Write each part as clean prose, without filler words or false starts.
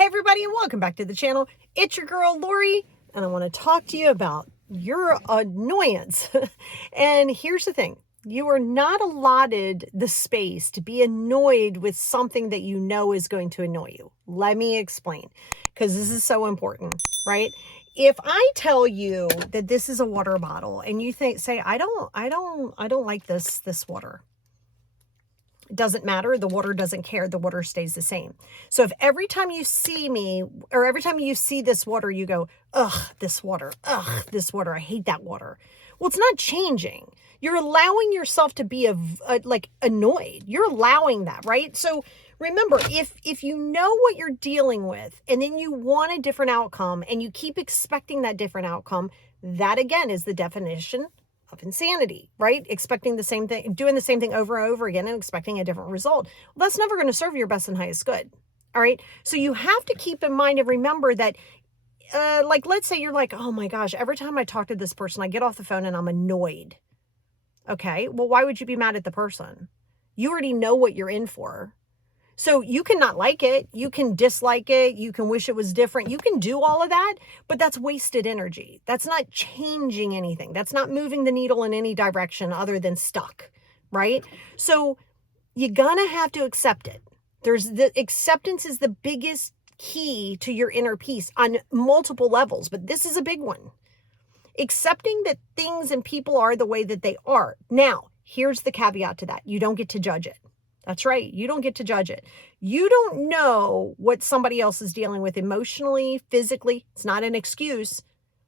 Hey everybody, and welcome back to the channel. It's your girl Lori, and I want to talk to you about your annoyance. And here's the thing. You are not allotted the space to be annoyed with something that you know is going to annoy you. Let me explain, because this is so important, right? If I tell you that this is a water bottle and you say, I don't like this water. It doesn't matter. The water doesn't care. The water stays the same. So if every time you see me or every time you see this water, you go, ugh, this water, I hate that water. Well, it's not changing. You're allowing yourself to be like annoyed. You're allowing that, right? So remember, if you know what you're dealing with and then you want a different outcome and you keep expecting that different outcome, that again is the definition of insanity, right? Expecting the same thing, doing the same thing over and over again and expecting a different result. Well, that's never going to serve your best and highest good. All right. So you have to keep in mind and remember that, like, let's say you're like, oh my gosh, every time I talk to this person, I get off the phone and I'm annoyed. Okay. Well, why would you be mad at the person? You already know what you're in for. So you can not like it, you can dislike it, you can wish it was different, you can do all of that, but that's wasted energy. That's not changing anything. That's not moving the needle in any direction other than stuck, right? So you're gonna have to accept it. The acceptance is the biggest key to your inner peace on multiple levels, but this is a big one. Accepting that things and people are the way that they are. Now, here's the caveat to that. You don't get to judge it. That's right. You don't get to judge it. You don't know what somebody else is dealing with emotionally, physically. It's not an excuse,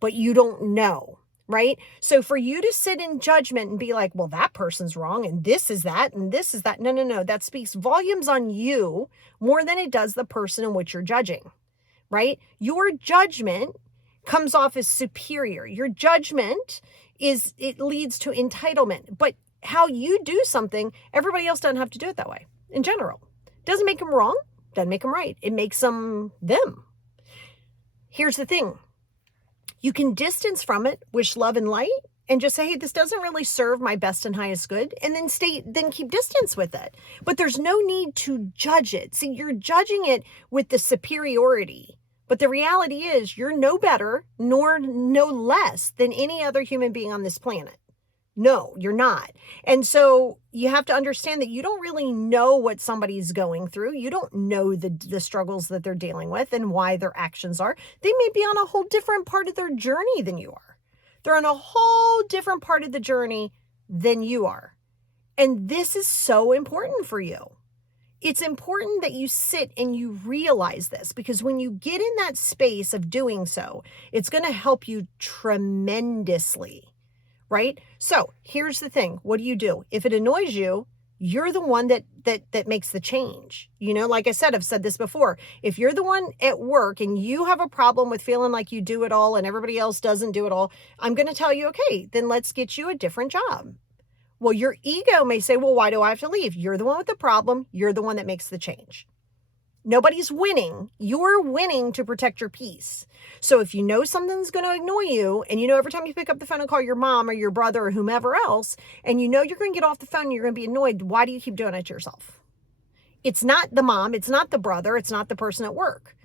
but you don't know, right? So for you to sit in judgment and be like, well, that person's wrong and this is that and this is that. No, no, no. That speaks volumes on you more than it does the person in which you're judging, right? Your judgment comes off as superior. Your judgment it leads to entitlement, but how you do something, everybody else doesn't have to do it that way in general. Doesn't make them wrong, doesn't make them right. It makes them them. Here's the thing. You can distance from it, wish love and light, and just say, hey, this doesn't really serve my best and highest good, and then keep distance with it. But there's no need to judge it. See, you're judging it with the superiority. But the reality is you're no better nor no less than any other human being on this planet. No, you're not. And so you have to understand that you don't really know what somebody's going through. You don't know the struggles that they're dealing with and why their actions are. They may be on a whole different part of their journey than you are. They're on a whole different part of the journey than you are. And this is so important for you. It's important that you sit and you realize this, because when you get in that space of doing so, it's going to help you tremendously. Right? So here's the thing. What do? If it annoys you, you're the one that makes the change. You know, like I said, I've said this before. If you're the one at work and you have a problem with feeling like you do it all and everybody else doesn't do it all, I'm going to tell you, okay, then let's get you a different job. Well, your ego may say, well, why do I have to leave? You're the one with the problem. You're the one that makes the change. Nobody's winning. You're winning to protect your peace. So if you know something's going to annoy you, and you know every time you pick up the phone and call your mom or your brother or whomever else, and you know you're going to get off the phone and you're going to be annoyed, why do you keep doing it to yourself? It's not the mom. It's not the brother. It's not the person at work.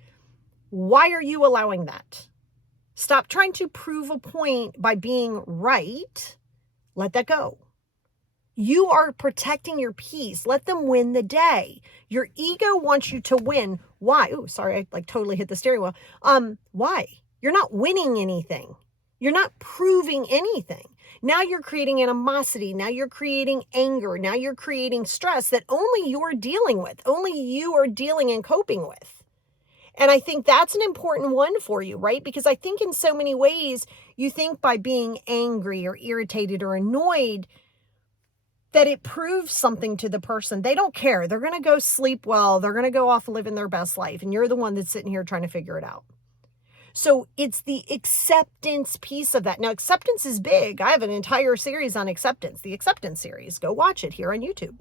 Why are you allowing that? Stop trying to prove a point by being right. Let that go. You are protecting your peace. Let them win the day. Your ego wants you to win. Why? Oh, sorry, I like totally hit the steering wheel. Why? You're not winning anything. You're not proving anything. Now you're creating animosity. Now you're creating anger. Now you're creating stress that only you're dealing with. Only you are dealing and coping with. And I think that's an important one for you, right? Because I think in so many ways, you think by being angry or irritated or annoyed, that it proves something to the person. They don't care. They're going to go sleep well. They're going to go off living their best life. And you're the one that's sitting here trying to figure it out. So it's the acceptance piece of that. Now, acceptance is big. I have an entire series on acceptance, the acceptance series. Go watch it here on YouTube.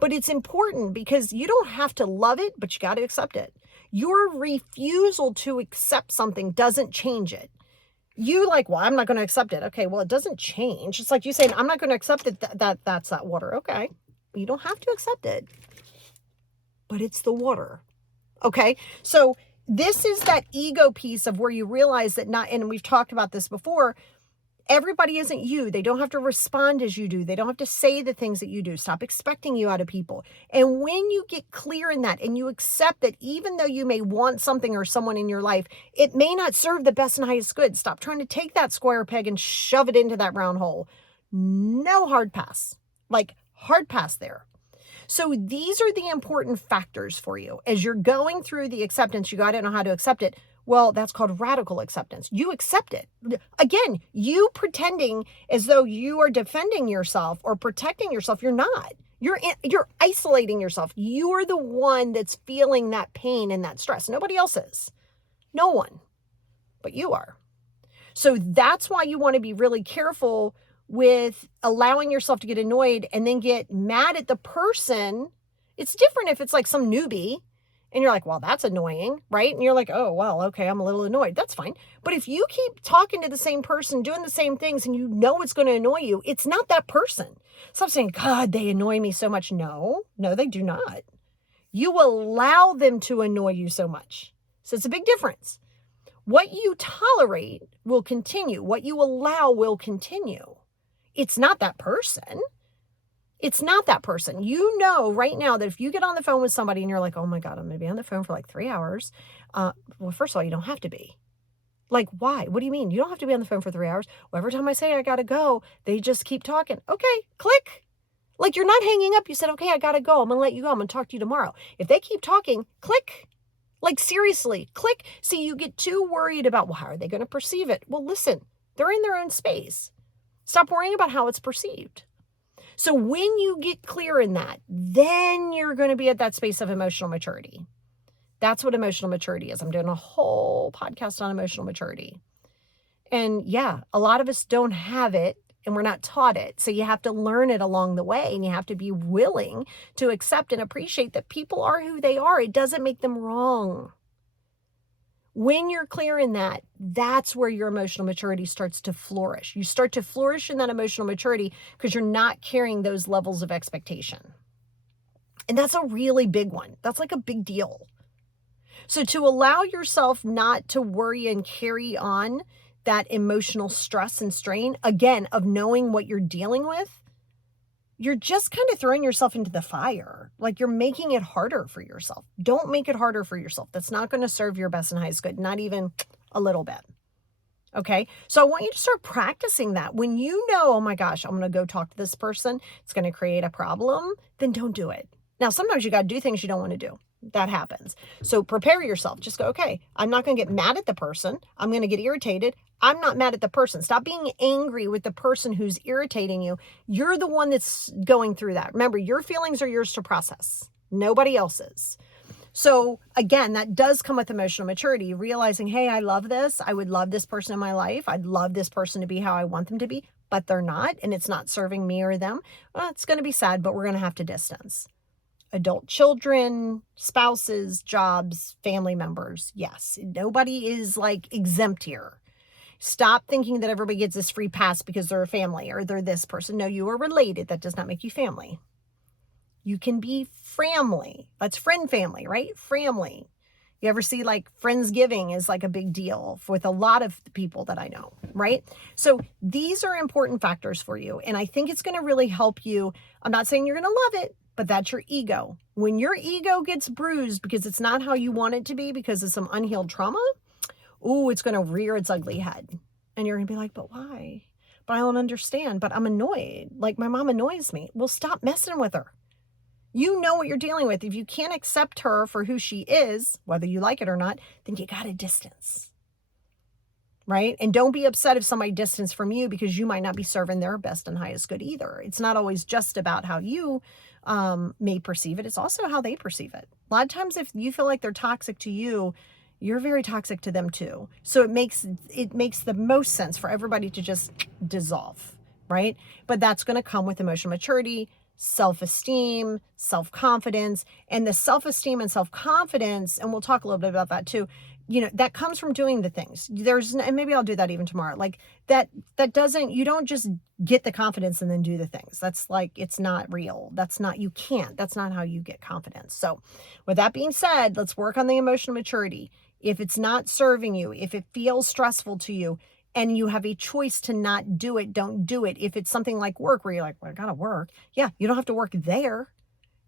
But it's important because you don't have to love it, but you got to accept it. Your refusal to accept something doesn't change it. You like, well, I'm not going to accept it. Okay, well, it doesn't change. It's like you saying, I'm not going to accept it that's that water. Okay, you don't have to accept it, but it's the water. Okay, so this is that ego piece of where you realize that and we've talked about this before, everybody isn't you. They don't have to respond as you do. They don't have to say the things that you do. Stop expecting you out of people. And when you get clear in that and you accept that even though you may want something or someone in your life, it may not serve the best and highest good. Stop trying to take that square peg and shove it into that round hole. No hard pass. Like hard pass there. So these are the important factors for you. As you're going through the acceptance, you got to know how to accept it. Well, that's called radical acceptance. You accept it. Again, you pretending as though you are defending yourself or protecting yourself, you're not. You're isolating yourself. You are the one that's feeling that pain and that stress. Nobody else is. No one. But you are. So that's why you want to be really careful with allowing yourself to get annoyed and then get mad at the person. It's different if it's like some newbie and you're like, well, that's annoying, right? And you're like, oh, well, okay, I'm a little annoyed. That's fine. But if you keep talking to the same person, doing the same things, and you know it's going to annoy you, it's not that person. Stop saying, God, they annoy me so much. No, they do not. You allow them to annoy you so much. So it's a big difference. What you tolerate will continue. What you allow will continue. It's not that person. It's not that person. You know right now that if you get on the phone with somebody and you're like, oh my God, I'm going to be on the phone for like 3 hours. Well, first of all, you don't have to be. Like, why? What do you mean? You don't have to be on the phone for 3 hours. Well, every time I say I got to go, they just keep talking. Okay, click. Like you're not hanging up. You said, okay, I got to go. I'm going to let you go. I'm going to talk to you tomorrow. If they keep talking, click. Like seriously, click. See, you get too worried about, well, how are they going to perceive it? Well, listen, they're in their own space. Stop worrying about how it's perceived. So when you get clear in that, then you're going to be at that space of emotional maturity. That's what emotional maturity is. I'm doing a whole podcast on emotional maturity. And yeah, a lot of us don't have it and we're not taught it. So you have to learn it along the way and you have to be willing to accept and appreciate that people are who they are. It doesn't make them wrong. When you're clear in that, that's where your emotional maturity starts to flourish. You start to flourish in that emotional maturity because you're not carrying those levels of expectation. And that's a really big one. That's like a big deal. So to allow yourself not to worry and carry on that emotional stress and strain, again, of knowing what you're dealing with, you're just kind of throwing yourself into the fire. Like you're making it harder for yourself. Don't make it harder for yourself. That's not going to serve your best and highest good, not even a little bit. Okay. So I want you to start practicing that. When you know, oh my gosh, I'm going to go talk to this person, it's going to create a problem, then don't do it. Now, sometimes you got to do things you don't want to do. That happens. So prepare yourself. Just go, okay, I'm not going to get mad at the person. I'm going to get irritated. I'm not mad at the person. Stop being angry with the person who's irritating you. You're the one that's going through that. Remember, your feelings are yours to process. Nobody else's. So again, that does come with emotional maturity, realizing, hey, I love this. I would love this person in my life. I'd love this person to be how I want them to be, but they're not, and it's not serving me or them. Well, it's going to be sad, but we're going to have to distance. Adult children, spouses, jobs, family members. Yes, nobody is like exempt here. Stop thinking that everybody gets this free pass because they're a family or they're this person. No, you are related. That does not make you family. You can be family. That's friend family, right? Family. You ever see like Friendsgiving is like a big deal with a lot of people that I know, right? So these are important factors for you. And I think it's going to really help you. I'm not saying you're going to love it, but that's your ego. When your ego gets bruised because it's not how you want it to be because of some unhealed trauma, ooh, it's going to rear its ugly head. And you're going to be like, but why? But I don't understand. But I'm annoyed. Like my mom annoys me. Well, stop messing with her. You know what you're dealing with. If you can't accept her for who she is, whether you like it or not, then you got to distance. Right? And don't be upset if somebody distance from you because you might not be serving their best and highest good either. It's not always just about how you may perceive it. It's also how they perceive it. A lot of times if you feel like they're toxic to you, you're very toxic to them too. So it makes the most sense for everybody to just dissolve, right? But that's going to come with emotional maturity, self-esteem, self-confidence, and the self-esteem and self-confidence, and we'll talk a little bit about that too, that comes from doing the things. And maybe I'll do that even tomorrow. Like that doesn't, you don't just get the confidence and then do the things. That's like, it's not real. That's not how you get confidence. So with that being said, let's work on the emotional maturity. If it's not serving you, if it feels stressful to you, and you have a choice to not do it, don't do it. If it's something like work where you're like, well, I gotta work. Yeah, you don't have to work there.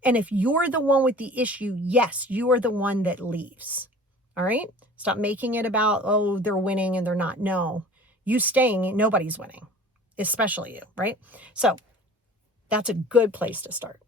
And if you're the one with the issue, yes, you are the one that leaves. All right? Stop making it about, oh, they're winning and they're not. No, you staying, nobody's winning, especially you, right? So that's a good place to start.